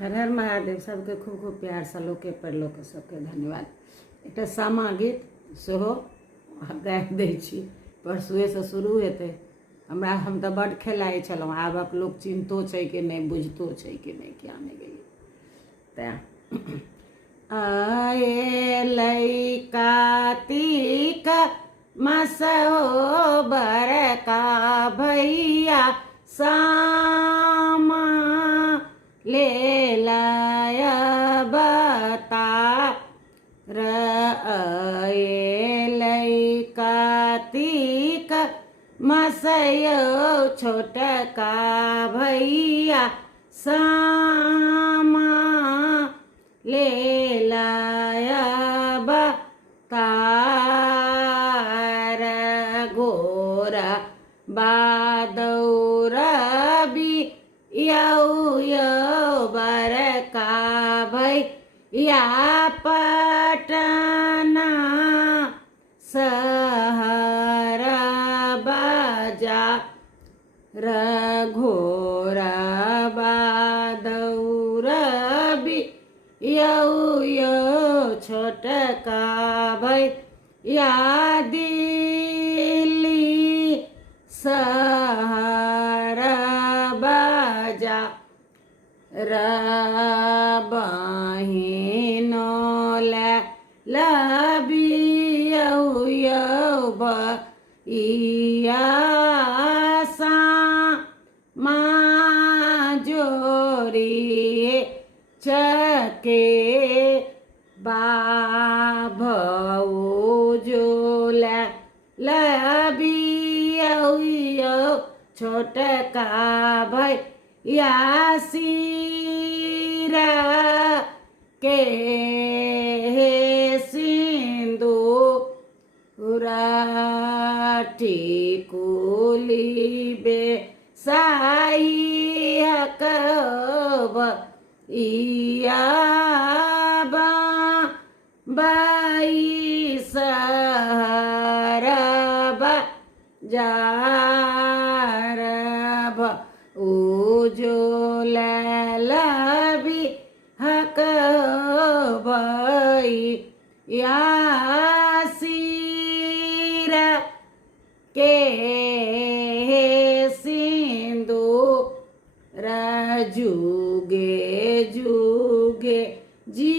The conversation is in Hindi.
हर हर महादेव। सबके खूब खूब प्यार सलो के पढ़लो के सबके धन्यवाद। एक सामा गीत सेहो गाबि दै छी, परसुएसँ शुरू हेतै। हम तऽ बड्ड खेलाइ छलहुँ, आबक लोक चिन्हतो छै कि नहि, बुझितो छै कि नहीं, क्या नहि गेलिए तैँ अएलै कातिक मास हो बरका भैया सामा लेलय अवतार। अएलै कातिक मास यौ छोटका भैया सामा लेलय अवतार। घोर बादौर यौ बरका भैया पटना सहर बाजार। घोर बादौर यौ छोटका भैया दिल्ली सहर बाजार। बहिनो लबियौ भैया सामा जोड़िए चके बाभौजो लबियौ छोटका भैया सिर के सिंदूर टिकुली बेसाइहक भैया बाई सहर बाजार। उजोल लबिहक भैया सिर के सिंदूर जुगे जुगे जी